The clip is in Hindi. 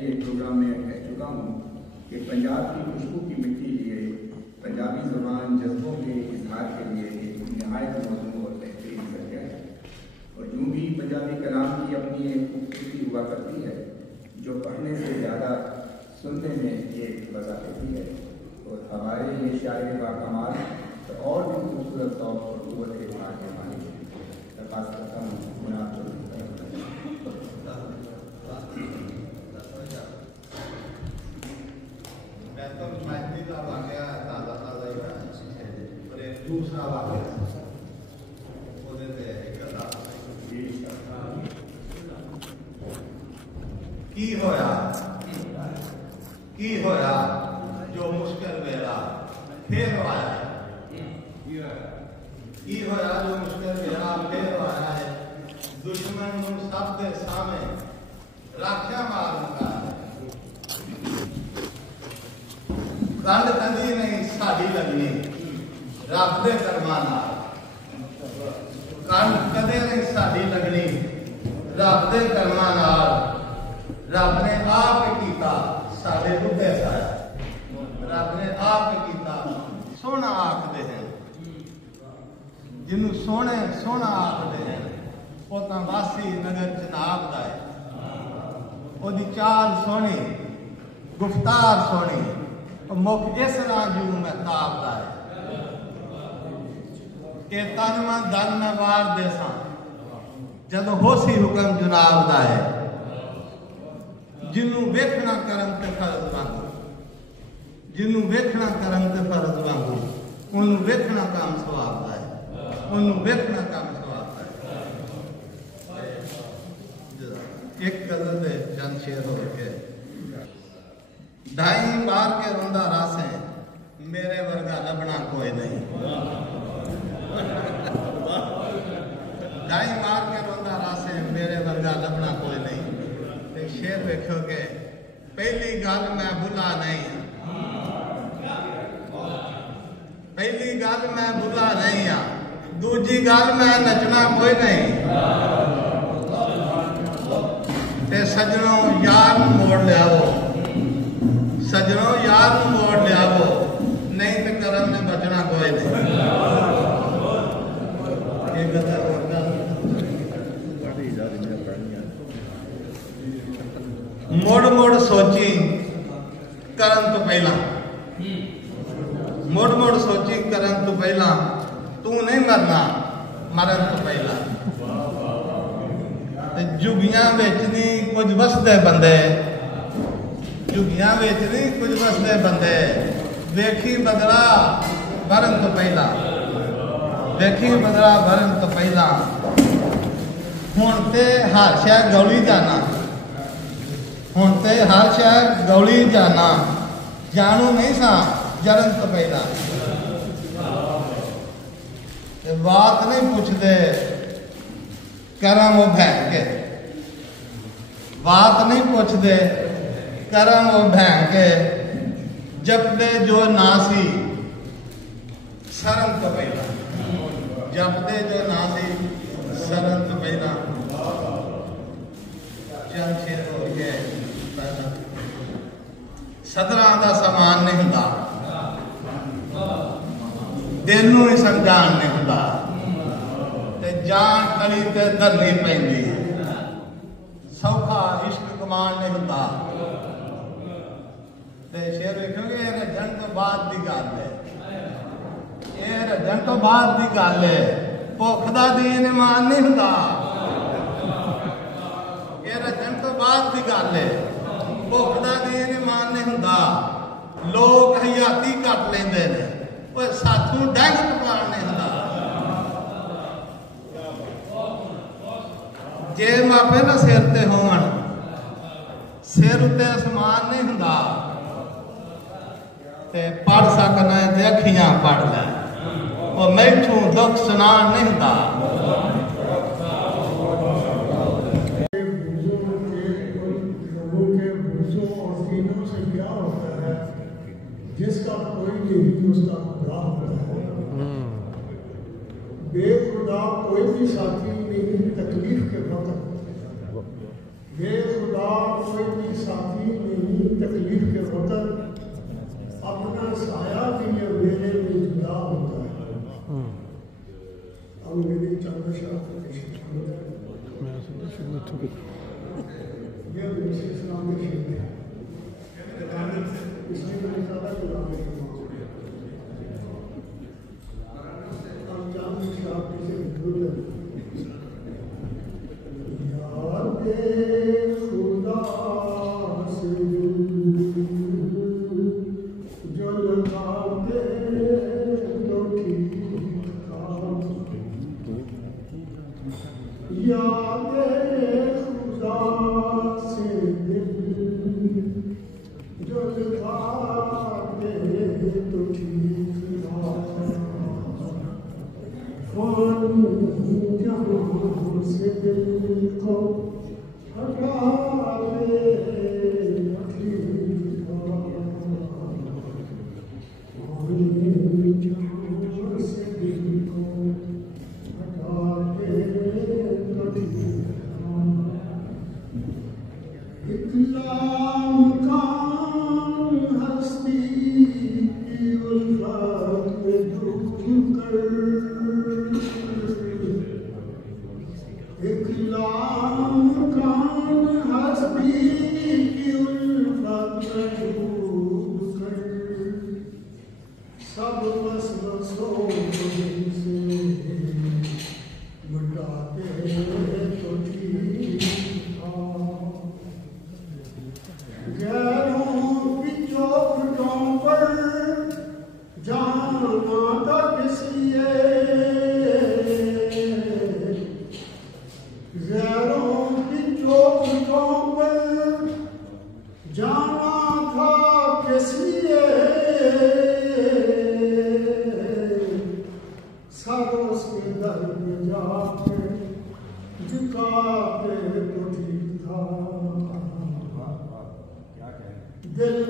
भी एक प्रोग्राम में कह चुका हूँ कि पंजाब की खुशबू की मिट्टी लिए पंजाबी ज़बान जज्बों के इजहार के लिए एक नहायत मौजूद और बेहतरीन जरिया है। और यूँ भी पंजाबी कलाम की अपनी एक खूबसूरती हुआ करती है जो पढ़ने से ज़्यादा सुनने में एक मज़ा देती है। और हमारे ये शायर बाकमाल तो और भी खूबसूरत और क़ुव्वत के मालिक दरख्वास्त करता हूँ दूसरा वाक्य की होया जो मुश्किल वेला फिर आया की होया जो मुश्किल वेला फिर आया है दुश्मन सब के सामने राख्या मारूंगा कंध कंधी नहीं साड़ी लगनी रब दे कर्मां नाल कंध कदे नहीं साड़ी लगनी रब दे कर्मां नाल रब ने आप कीता साडे बुद्धे साया रब ने आप कीता सोना आखदे हैं जिन्हों सोने सोना आखदे हैं वो तां वासी नगर जनाब दा है ओदी चाल सोनी गुफ्तार सोनी मुख इस तरह जू महताब दा है ये तन मन धन में वार देसा जदों होसी हुक्म जुनाब दा है जिन्हों वेखना करम ते फर्ज वांगू जिन्हों वेखना करम ते फर्ज वांगू उन्हों वेखना काम सवाब दा है उन्हों वेखना काम सवाब दा है। एक गजल दे चंद शेर हो के ढाई बार के रोंदा रासे मेरे वर्गा लबना कोई नहीं ढाई बार के रोंदा रासे मेरे वर्गा लबना कोई नहीं। शेर देखोगे पहली गल मैं भुला नहीं पहली गल मैं भुला नहीं हाँ दूजी गल मैं नचना कोई नहीं ते सजनों यार मोड़ लियावो सजनों यार मोड़ लियावो नहीं तो करम में बचना कोई नहीं। मोड़ मोड़ सोची करन तो पहला मोड़ मोड़ सोची करन तो पहला तू नहीं मरना मरन तो पहला जुगियां विच नहीं कुछ वसदे बंदे जुगियां विच नहीं कुछ वसदे बंदे वेखी बदला भरन तो पहला वेखी बदला भरन तो पहला हुण ते हर शै गौली जाना हुण ते हर शै गौली जाना जानू नहीं सा जरन तो पहला बात नहीं पूछते करम वो भैन के बात नहीं पूछते करम वो भैन के जपदे जो नासी शर्म तो पहला जपदे जो नासी शर्म तो पहला। चंद शेर हो गए सदरां दा समान नहीं हुंदा दिल नूं ही समझाण नहीं हुंदा ते जान खली ते धरनी पैंदी सौखा इश्क कमान नहीं हुंदा ते शेर देखोगे ये रजन तो बाद दी गल है ये रजन तो बाद दी गल है भुख दा दीन ईमान नहीं हुंदा ये रजन तो बाद दी गल है भुख दा दीन ईमान नहीं हुंदा लोग हयाती कट लेंदे ने ओए साथों डंग टपाण नहीं हुंदा जे मापे ना सिर ते होवन सिर उत्ते आसमान नहीं हुंदा ते पढ़ सकना है ते अखियां पढ़ ले और मैथों दुख सुनान नहीं हुंदा। जिसका कोई नहीं उसका खुदा होता है बेखुदा कोई भी साथी नहीं तकलीफ के वक्त बेखुदा कोई भी साथी नहीं, तकलीफ के वक्त अपना साया भी ये मेरे में जुदा होता है। अब मेरी चंद शाह ये इस्लाम में शेर है, इसलिए मैंने कहा गुलाम हम चांद शाह से भूल खुदा से जो लगाते तो ठीक था, याद खुदा से जो लगाते तो ठीक था, जहाँ से दिल को हटा ले ठीक था, जहाँ से दिल को हटा ले तो ठीक था, इकलाम का हस्ती की उल्फत में डूब कर, इकलाम कान हस्ती की उल्फत में डूब कर, सब वसवसों से मिटाते तो ठीक था, गैरों की चौखटों पर जाना था किस लिए, गैरों की चौखटों पर जाना था किस लिए, सर उसके दर में जाके झुकाते तो ठीक था, दिल